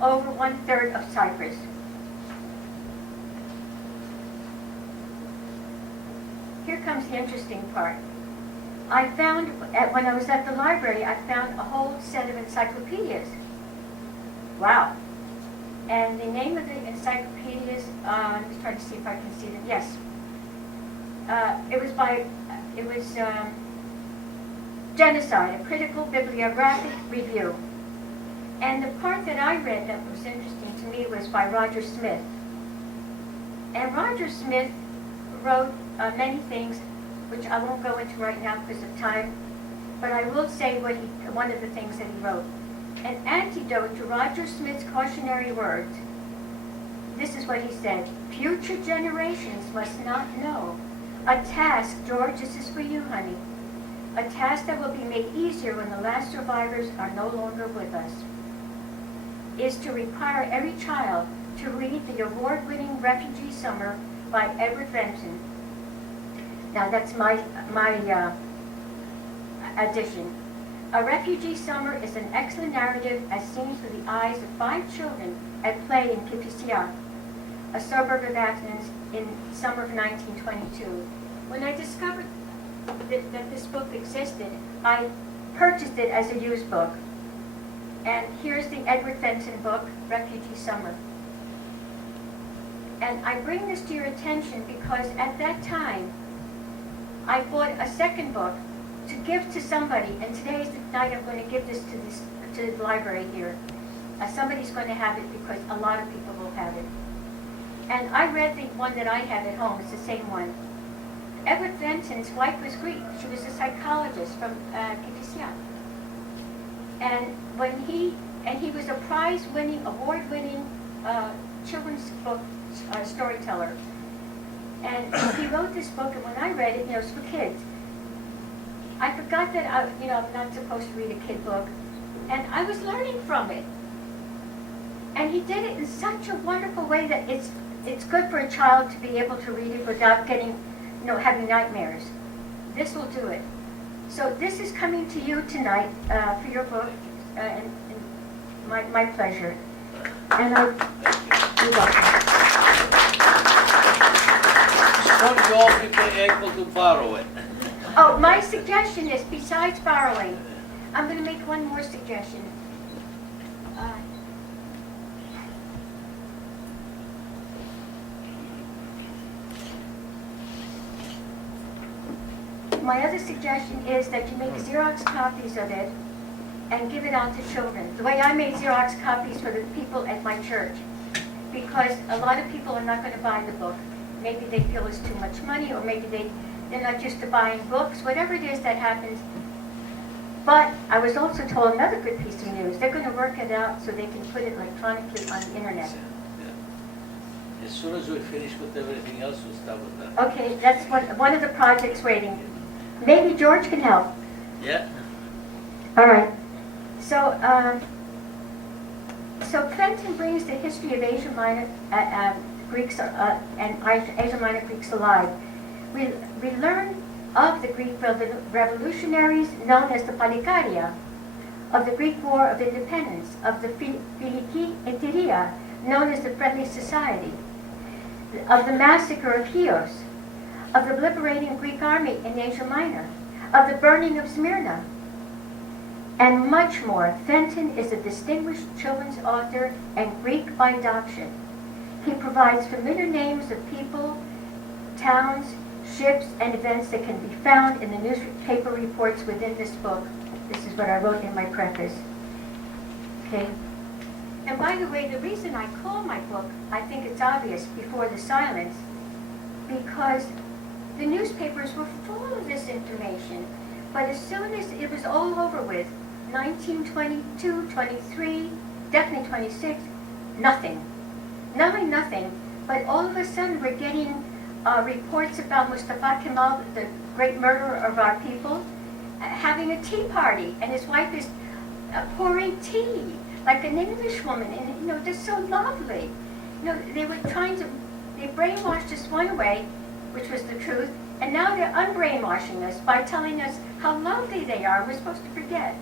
over 1/3 of Cyprus. Here comes the interesting part. I found, when I was at the library, I found a whole set of encyclopedias. Wow. And the name of the encyclopedias, I'm just trying to see if I can see them. Yes. It was Genocide, a critical bibliographic review. And the part that I read that was interesting to me was by Roger Smith. And Roger Smith wrote many things, which I won't go into right now because of time, but I will say one of the things that he wrote. An antidote to Roger Smith's cautionary words. This is what he said: future generations must not know. A task, George, this is for you, honey. A task that will be made easier when the last survivors are no longer with us, is to require every child to read the award-winning Refugee Summer by Edward Fenton. Now that's my addition. A Refugee Summer is an excellent narrative as seen through the eyes of 5 children at play in Kifisia, a suburb of Athens, in summer of 1922. When I discovered that this book existed, I purchased it as a used book. And here's the Edward Fenton book, Refugee Summer. And I bring this to your attention because at that time, I bought a second book to give to somebody, and today is the night I'm going to give this to the library here. Somebody's going to have it because a lot of people will have it. And I read the one that I have at home. It's the same one. Edward Fenton's wife was Greek. She was a psychologist from Kifisia. And he was a prize-winning, award-winning children's book storyteller. And he wrote this book, and when I read it, it was for kids. I forgot that I'm not supposed to read a kid book, and I was learning from it. And he did it in such a wonderful way that it's good for a child to be able to read it without getting, having nightmares. This will do it. So this is coming to you tonight for your book, and my pleasure. And you're welcome. Soon you all be able to borrow it. Oh, my suggestion is, besides borrowing, I'm going to make one more suggestion. My other suggestion is that you make Xerox copies of it and give it out to children. The way I made Xerox copies for the people at my church, because a lot of people are not going to buy the book. Maybe they feel it's too much money, or maybe they're not used to buying books, whatever it is that happens. But I was also told another good piece of news. They're going to work it out so they can put it electronically on the internet. Yeah. As soon as we finish with everything else, we'll start with that. Okay, that's one of the projects waiting. Maybe George can help. Yeah. All right. So Fenton brings the history of Asia Minor Greeks and Asia Minor Greeks alive. We learn of the Greek revolutionaries known as the Palikaria, of the Greek War of Independence, of the Filiki Eteria, known as the Friendly Society, of the massacre of Chios, of the liberating Greek army in Asia Minor, of the burning of Smyrna, and much more. Fenton is a distinguished children's author and Greek by adoption. He provides familiar names of people, towns, ships, and events that can be found in the newspaper reports within this book. This is what I wrote in my preface. Okay? And by the way, the reason I call my book, I think it's obvious, Before the Silence, because the newspapers were full of this information. But as soon as it was all over with, 1922, 23, definitely 26, nothing. Not only nothing, but all of a sudden we're getting reports about Mustafa Kemal, the great murderer of our people, having a tea party, and his wife is pouring tea like an English woman, and just so lovely. They brainwashed us one way, which was the truth, and now they're unbrainwashing us by telling us how lovely they are. We're supposed to forget.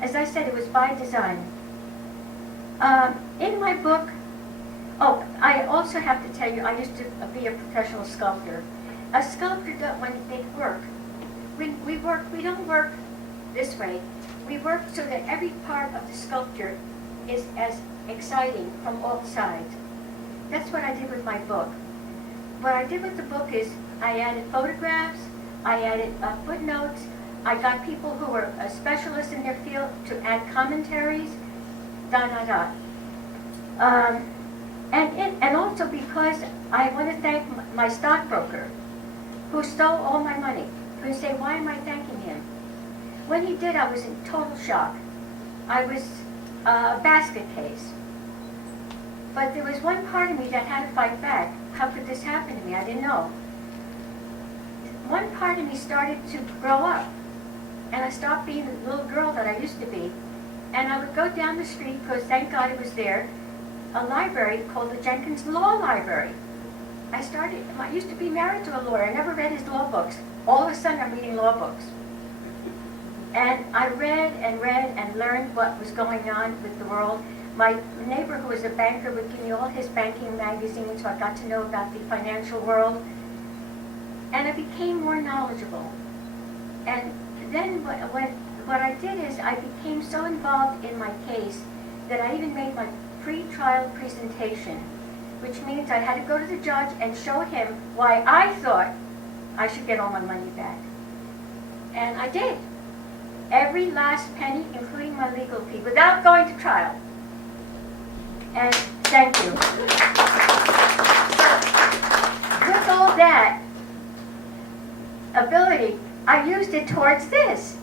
As I said, it was by design. In my book, oh, I also have to tell you, I used to be a professional sculptor. A sculptor, when they work, we don't work this way. We work so that every part of the sculpture is as exciting from all sides. That's what I did with my book. What I did with the book is I added photographs, I added footnotes, I got people who were specialists in their field to add commentaries, And also because I want to thank my stockbroker who stole all my money. You say, why am I thanking him? When he did, I was in total shock. I was a basket case. But there was one part of me that had to fight back. How could this happen to me? I didn't know. One part of me started to grow up. And I stopped being the little girl that I used to be. And I would go down the street, because thank God it was there, a library called the Jenkins Law Library. I used to be married to a lawyer. I never read his law books. All of a sudden I'm reading law books. And I read and learned what was going on with the world. My neighbor, who was a banker, would give me all his banking magazines, so I got to know about the financial world. And I became more knowledgeable. And then what I did is I became so involved in my case that I even made my pre-trial presentation, which means I had to go to the judge and show him why I thought I should get all my money back. And I did. Every last penny, including my legal fee, without going to trial. And thank you. With all that ability, I used it towards this.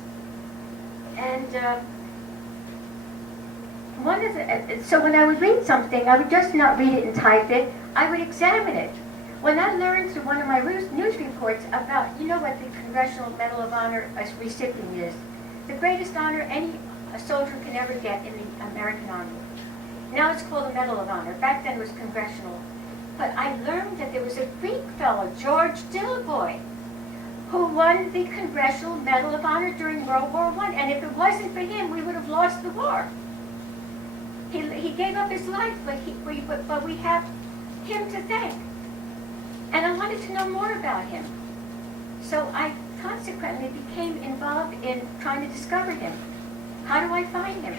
And so when I would read something, I would just not read it and type it. I would examine it. When I learned through one of my news reports about, you know what the Congressional Medal of Honor recipient is? The greatest honor any soldier can ever get in the American Army. Now it's called the Medal of Honor. Back then it was Congressional. But I learned that there was a Greek fellow, George Dillboy, who won the Congressional Medal of Honor during World War I. And if it wasn't for him, we would have lost the war. He gave up his life, but we have him to thank. And I wanted to know more about him. So I consequently became involved in trying to discover him. How do I find him?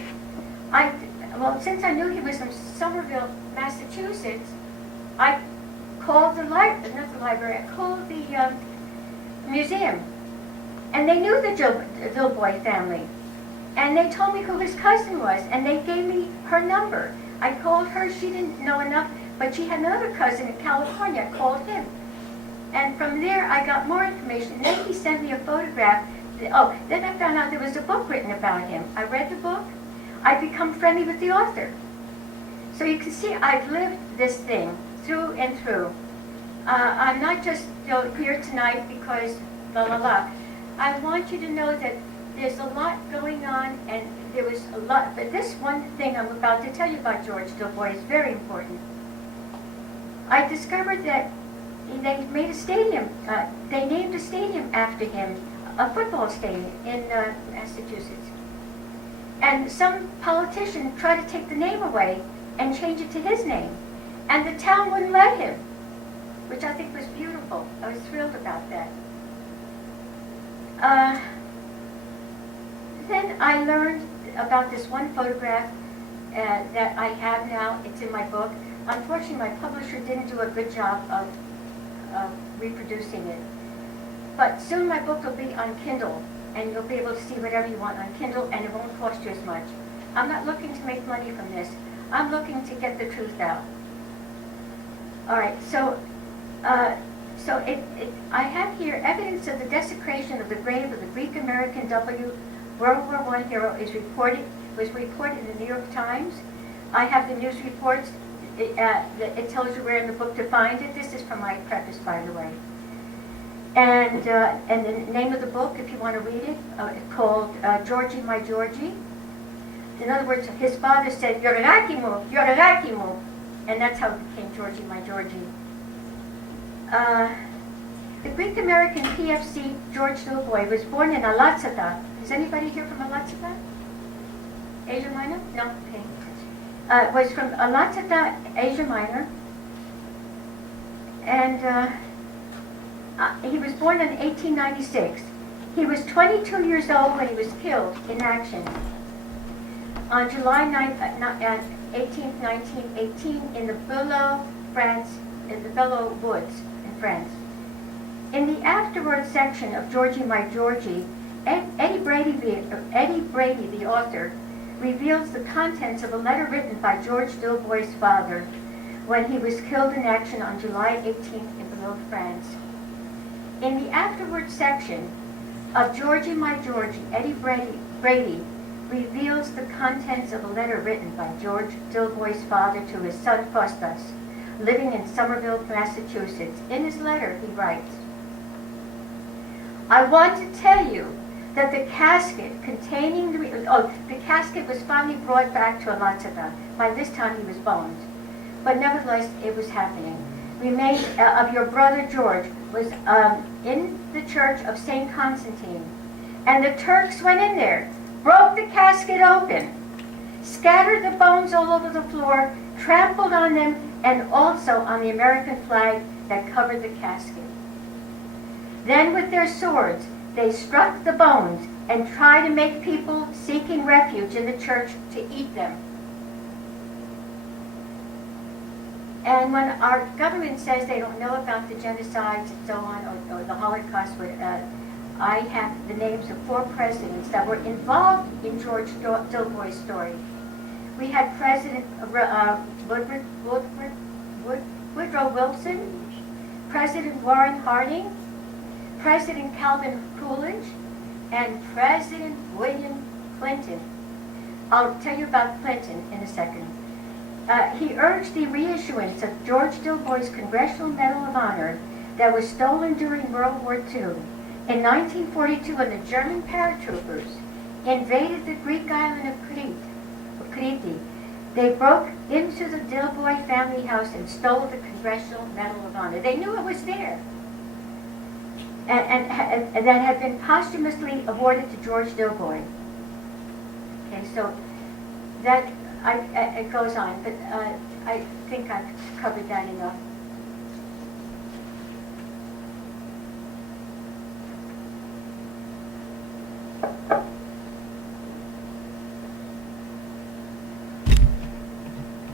Well, since I knew he was from Somerville, Massachusetts, I called I called the museum. And they knew the Dillboy family. And they told me who his cousin was, and they gave me her number. I called her, she didn't know enough, but she had another cousin in California. I called him. And from there, I got more information. And then he sent me a photograph. Oh, then I found out there was a book written about him. I read the book. I've become friendly with the author. So you can see I've lived this thing through and through. I'm not just here tonight because la la la. I want you to know that there's a lot going on, and there was a lot. But this one thing I'm about to tell you about George Dillboy is very important. I discovered that they made a stadium. They named a stadium after him, a football stadium in Massachusetts. And some politician tried to take the name away and change it to his name. And the town wouldn't let him, which I think was beautiful. I was thrilled about that. Then I learned about this one photograph that I have now. It's in my book. Unfortunately, my publisher didn't do a good job of reproducing it. But soon my book will be on Kindle, and you'll be able to see whatever you want on Kindle, and it won't cost you as much. I'm not looking to make money from this. I'm looking to get the truth out. All right, so I have here evidence of the desecration of the grave of the Greek-American World War I hero was reported in the New York Times. I have the news reports. It tells you where in the book to find it. This is from my preface, by the way. And the name of the book, if you want to read it, it's called Georgie, My Georgie. In other words, his father said, Yorarakimu, Yorarakimu. And that's how it became Georgie, My Georgie. The Greek-American PFC George Dillboy was born in Alatsata. Is anybody here from Alatsata? Asia Minor? No? Okay. was from Latvia, Asia Minor, and he was born in 1896. He was 22 years old when he was killed in action on July 18th, 1918, in the Belleau, France, in the Belleau Woods in France. In the afterward section of Georgie My Georgie, Eddie Brady, the author, reveals the contents of a letter written by George Dilboy's father when he was killed in action on July 18th in Belleau, France. In the afterward section of Georgie My Georgie, Eddie Brady reveals the contents of a letter written by George Dilboy's father to his son Kostos, living in Somerville, Massachusetts. In his letter, he writes, "I want to tell you that the casket containing the casket was finally brought back to Latvia. By this time he was boned, but nevertheless it was happening. Remains of your brother George was in the church of St. Constantine, and the Turks went in there, broke the casket open, scattered the bones all over the floor, trampled on them, and also on the American flag that covered the casket. Then with their swords, they struck the bones and tried to make people seeking refuge in the church to eat them." And when our government says they don't know about the genocides and so on, or the Holocaust, I have the names of 4 presidents that were involved in George Dilboy's story. We had President Woodrow Wilson, President Warren Harding, President Calvin Coolidge, and President William Clinton. I'll tell you about Clinton in a second. He urged the reissuance of George Dilboy's Congressional Medal of Honor that was stolen during World War II. In 1942, when the German paratroopers invaded the Greek island of Crete, they broke into the Dilboy family house and stole the Congressional Medal of Honor. They knew it was there, and that had been posthumously awarded to George Dilboy. Okay, so that it goes on, but I think I've covered that enough.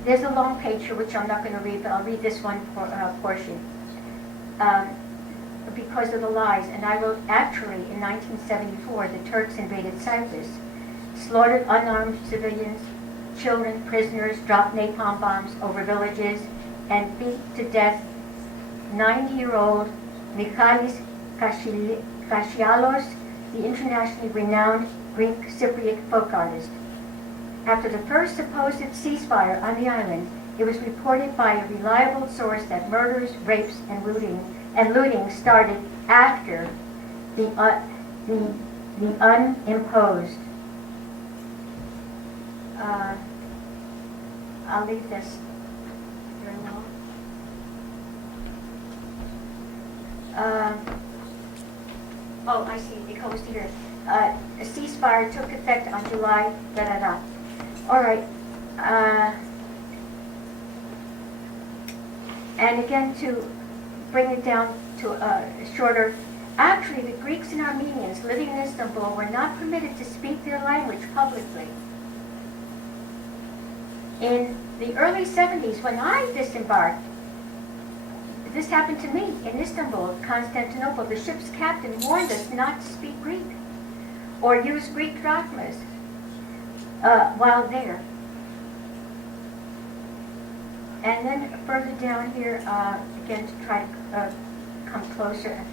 There's a long page here which I'm not going to read, but I'll read this one portion. Because of the lies, and I wrote, actually, in 1974, the Turks invaded Cyprus, slaughtered unarmed civilians, children, prisoners, dropped napalm bombs over villages, and beat to death 90-year-old Michalis Kashialos, the internationally renowned Greek Cypriot folk artist. After the first supposed ceasefire on the island, it was reported by a reliable source that murders, rapes, and looting started after the unimposed. I'll leave this very long. Oh, I see. It goes here. A ceasefire took effect on July. All right. And again, to bring it down to shorter, actually the Greeks and Armenians living in Istanbul were not permitted to speak their language publicly. In the early 70s, when I disembarked, this happened to me in Istanbul, Constantinople. The ship's captain warned us not to speak Greek or use Greek drachmas while there. And then further down here, again to try to come closer.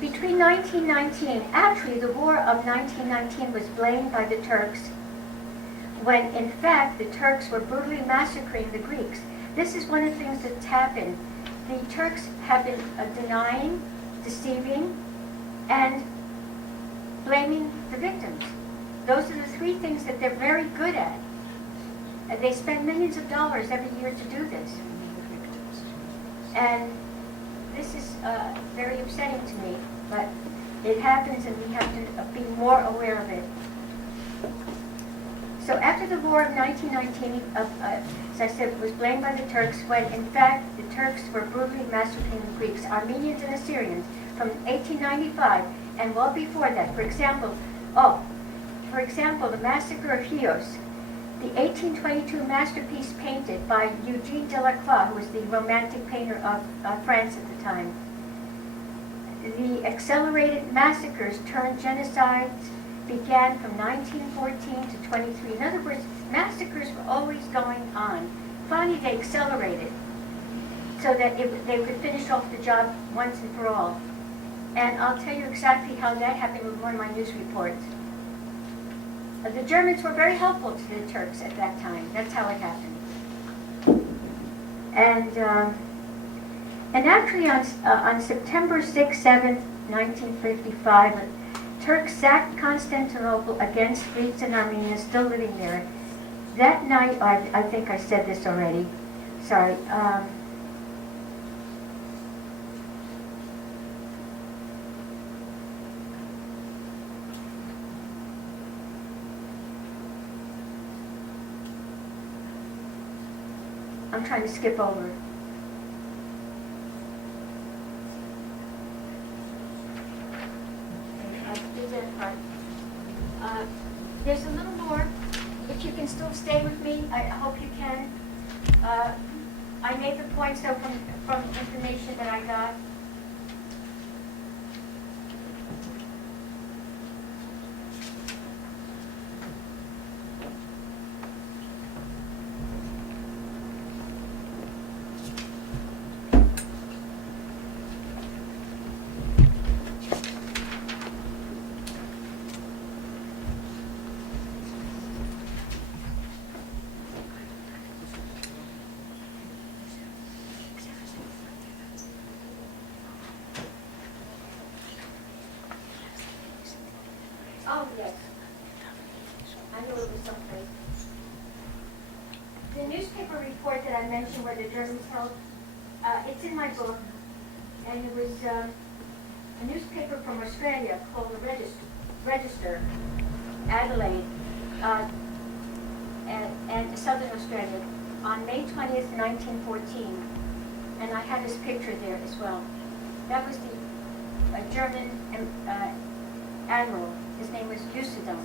Between 1919, actually the war of 1919 was blamed by the Turks, when in fact the Turks were brutally massacring the Greeks. This is one of the things that's happened. The Turks have been denying, deceiving, and blaming the victims. Those are the 3 things that they're very good at. They spend millions of dollars every year to do this. And this is very upsetting to me, but it happens and we have to be more aware of it. So after the war of 1919, as I said, was blamed by the Turks, when in fact the Turks were brutally massacring the Greeks, Armenians and Assyrians from 1895 and well before that. For example, the massacre of Chios, the 1822 masterpiece painted by Eugene Delacroix, who was the romantic painter of France at the time. The accelerated massacres turned genocides began from 1914 to 23. In other words, massacres were always going on. Finally, they accelerated so that they could finish off the job once and for all. And I'll tell you exactly how that happened with one of my news reports. The Germans were very helpful to the Turks at that time. That's how it happened. And actually on September 6, 7, 1955, Turks sacked Constantinople against Greeks and Armenians still living there. That night, I think I said this already, sorry. I'm trying to skip over. There's a little more. If you can still stay with me, I hope you can. I made the points though from information that I got. Oh, yes. I knew it was someplace. The newspaper report that I mentioned where the Germans held, it's in my book, and it was a newspaper from Australia called the Register, Adelaide, and Southern Australia, on May 20th, 1914. And I had his picture there as well. That was the German admiral. His name was Usedom.